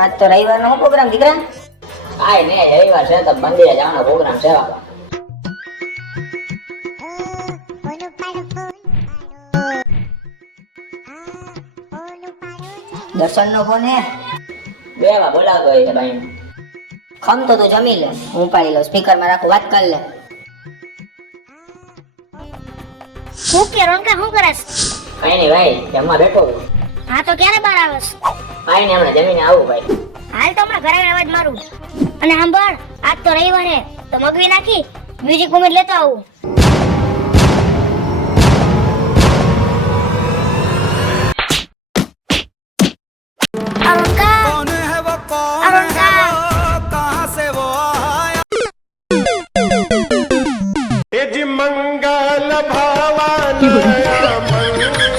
આજ તો રવિવારનો શું પ્રોગ્રામ દીકરા? કાંઈ નહીં, રવિવાર છે તો મંદિરે જવાનો પ્રોગ્રામ છે બાપા. દર્શનનો ફોન હે? બે વાર બોલાવતો હોય છે ભાઈ. ખમતો તું જમી લે, હું પાડી લઉં, સ્પીકરમાં રાખું, વાત કરી લે. હું કે રોનકા હું કરસ? કાંઈ નહીં ભાઈ, જમવા બેઠો છું. હા તો ક્યારે બહાર આવસ? કાંઈ નહીં, હમણાં જમીને આવું ભાઈ. હાલ તો હમણાં ઘરે અવાજ મારું. અને સાંભળ, આજ તો રવિવાર હે તો મગવી નાખી મ્યુઝિક ઉમેર લેતો આવું. અરુણકા, અરુણકા. मंगल भवन मंगल